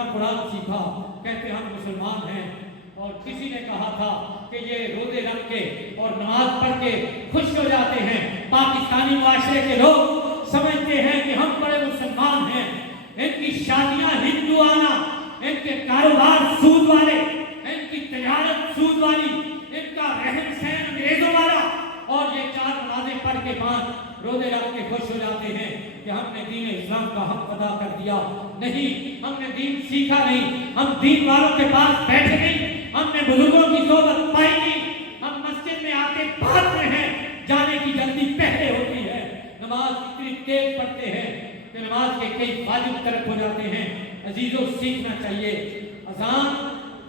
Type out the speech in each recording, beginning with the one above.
نہ قرآن سیکھا، کہتے ہم مسلمان ہیں۔ اور کسی نے کہا تھا کہ یہ روزے رکھ کے اور نماز پڑھ کے خوش ہو جاتے ہیں۔ پاکستانی معاشرے کے لوگ سمجھتے ہیں کہ ہم بڑے مسلمان ہیں، ان کی شادیاں ہندوانہ، ان کے کاروبار سود والے، ان کی تجارت سود والی، ان کا رہن سہن انگریزوں والا، اور یہ 4 نمازیں پڑھ کے 5 روزے رکھ کے خوش ہو جاتے ہیں کہ ہم نے دین اسلام کا حق ادا کر دیا۔ نہیں، ہم نے دین سیکھا نہیں، ہم دین والوں کے پاس بیٹھے نہیں، ہم نے بزرگوں کی صحبت پائی نہیں، ہم مسجد میں آ کے بات میں ہیں، جانے کی جلدی پہلے ہوتی ہے۔ نماز اتنی تیز پڑھتے ہیں کہ نماز کے کئی واجب ترک ہو جاتے ہیں۔ عزیزوں، سیکھنا چاہیے۔ اذان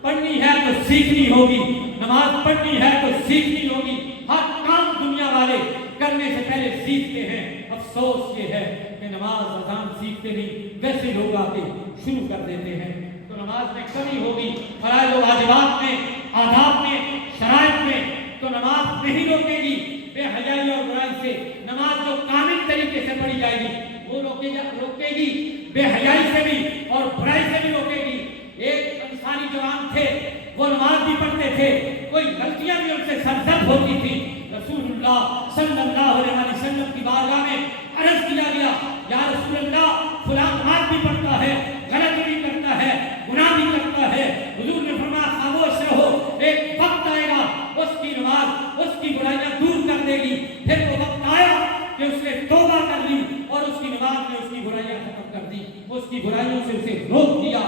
پڑھنی ہے تو سیکھنی ہوگی، نماز پڑھنی ہے تو سیکھنی ہوگی۔ ہر کام دنیا والے کرنے سے پہلے سیکھتے ہیں۔ افسوس یہ ہے کہ نماز اذان سیکھتے نہیں، ویسے لوگ آ کے شروع کر دیتے ہیں، تو نماز میں کمی ہوگی۔ فرائض و واجبات میں، آداب میں، شرائط میں تو نماز نہیں روکے گی۔ بے حیائی اور برائی سے نماز جو کامل طریقے سے پڑھی جائے گی وہ روکے گی، بے حیائی سے بھی اور برائی سے بھی روکے گی۔ ایک انصاری جوان تھے، وہ نماز بھی پڑھتے تھے، کوئی غلطیاں بھی ان سے سرزد ہوتی تھی۔ رسول اللہ صلی اللہ علیہ وسلم کی بارگاہ میں عرض کیا گیا، یا رسول اللہ، فلاں نماز بھی پڑھتا ہے، غلط بھی کرتا ہے، گناہ بھی کرتا ہے۔ حضور نے فرمایا خاموش رہو، ایک وقت آئے گا اس کی نماز اس کی برائیاں دور کر دے گی۔ پھر وہ وقت آیا کہ اس نے توبہ کر لی اور اس کی نماز نے اس کی برائیاں ختم کر دی، اس کی برائیوں سے اسے روک دیا،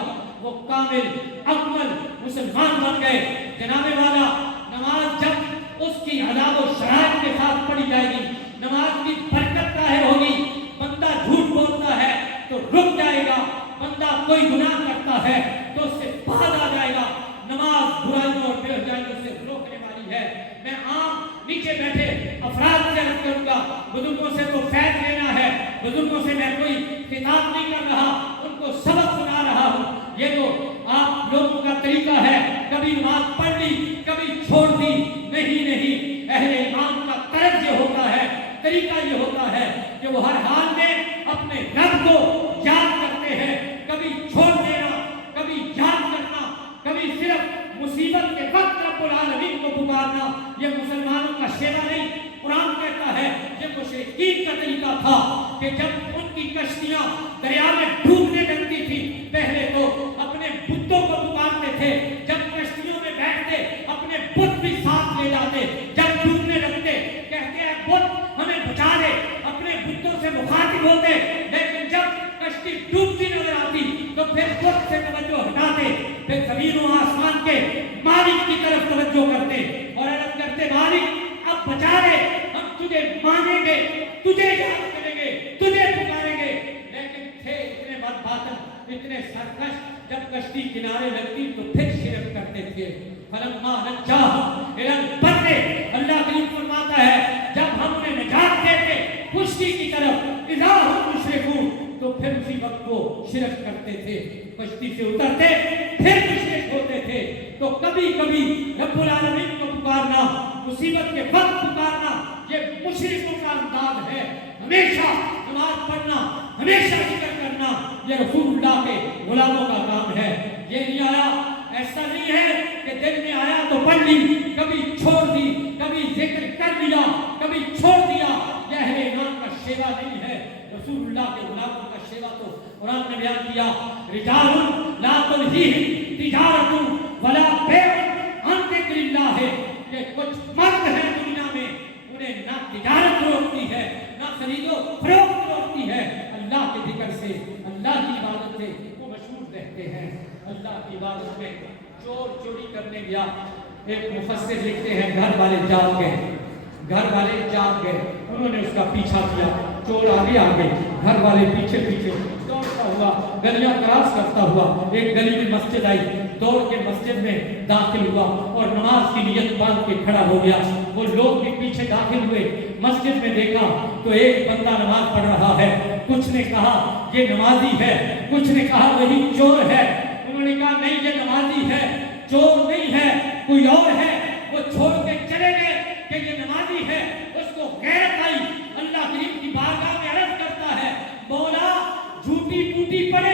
وہ کامل اکمل مسلمان بن گئے۔ جناب والا، نماز جب اس کی آداب و شرائط کے ساتھ پڑھی جائے گی، نماز کی برکت ظاہر ہوگی۔ بندہ جھوٹ بولتا ہے تو رک جائے گا، بندہ کوئی گناہ کرتا ہے تو اس سے باز آ جائے گا۔ نماز برائیوں اور بے حیائیوں سے روکنے والی ہے۔ میں عام نیچے بیٹھے افراد سے عرض کروں گا، بزرگوں سے تو فیض لینا ہے، بزرگوں سے میں کوئی خطاب نہیں کر رہا، ان کو سبق سنا رہا ہوں۔ یہ تو آپ لوگوں کا طریقہ ہے، کبھی نماز پڑھ لی کبھی چھوڑ دی۔ نہیں، اہل ایمان کا طرز یہ ہوتا ہے، طریقہ یہ ہوتا ہے کہ وہ ہر حال میں اپنے رب کو یاد کرتے ہیں۔ کبھی چھوڑ دینا، کبھی یاد کرنا، کبھی صرف مصیبت کے وقت رب العالمین کو پکارنا، یہ مسلمانوں کا شیوا نہیں۔ قرآن کہتا ہے یہ مشرکین کا طریقہ تھا کہ جب ان کی کشتیاں دریا میں ڈوبنے لگتی تھی، پہلے تو اپنے بتوں کو پکارتے تھے، جب کشتیوں میں بیٹھتے اپنے بت بھی ساتھ لے جاتے، جب ڈوبنے لگتے کہتے ہیں بت ہمیں بچا لے، اپنے بتوں سے مخاطب ہوتے، لیکن جب کشتی ڈوبتی نظر آتی تو پھر بت سے توجہ ہٹاتے، پھر زمین و آسمان کے مالک کی طرف توجہ کرتے اور عرض کرتے، مالک اب بچا لے، ہم تجھے مانیں گے، تجھے یاد کریں گے، تجھے پکاریں گے۔ لیکن تھے اتنے بدباطن، اتنے سرکش، جب کشتی کنارے لگتی تو پھر شرک کرتے تھے۔ فلما نجاہم الی البر، اللہ کریم فرماتا ہے جب ہم نے نجات دیتے خشکی کی طرف، اذا ہم مشرکون، تو پھر اسی وقت وہ شرک کرتے تھے، کشتی سے اترتے پھر مشرک ہوتے تھے۔ تو کبھی کبھی رب العالمین کو پکارنا، مصیبت کے وقت پکارنا، یہ مشرکوں کا انداز ہے۔ ہمیشہ نماز پڑھنا، ہمیشہ ذکر کرنا، یہ رسول اللہ کے غلاموں کا کام ہے۔ یہ نہیں آیا، ایسا نہیں ہے کہ دل میں آیا تو پڑھ لی، کبھی چھوڑ دی، کبھی ذکر کر لیا، کبھی چھوڑ دیا۔ یہ اہل ایمان کا شیوا نہیں ہے۔ رسول اللہ کے غلاموں کا شیوا تو قرآن نے بیان کیا، رجال لا تلہیہم تجارت ولا بیع عن ذکر اللہ، ہے کہ کچھ مرد ہیں دنیا میں، انہیں نہ تجارت روکتی ہے، نہ خرید و فروخت روکتی ہے، اللہ کے ذکر سے، اللہ کی عبادت سے وہ مشغول رہتے ہیں۔ اللہ کی عبادت میں چور چوری کرنے گیا، ایک مفسر لکھتے ہیں گھر والے جاگ گئے، گھر والے جاگ گئے، انہوں نے اس کا پیچھا کیا، چور آگے آگے، گھر والے پیچھے پیچھے، دوڑتا ہوا گلیاں کراس کرتا ہوا، ایک گلی میں مسجد آئی، دوڑ کے مسجد میں داخل ہوا اور نماز کی نیت باندھ کے کھڑا ہو گیا۔ وہ لوگ بھی پیچھے داخل ہوئے، مسجد میں دیکھا تو ایک بندہ نماز پڑھ رہا ہے، کچھ نے کہا یہ نمازی ہے، کچھ نے کہا وہی چور ہے، انہوں نے کہا نہیں یہ نمازی ہے، چور نہیں ہے، کوئی اور ہے۔ وہ چھوڑ کے چلے گئے کہ یہ نمازی ہے، اس کو غیرت آئی، اللہ کریم کی بارگاہ میں عرض کرتا ہے، مولا جھوٹی پوٹی پڑے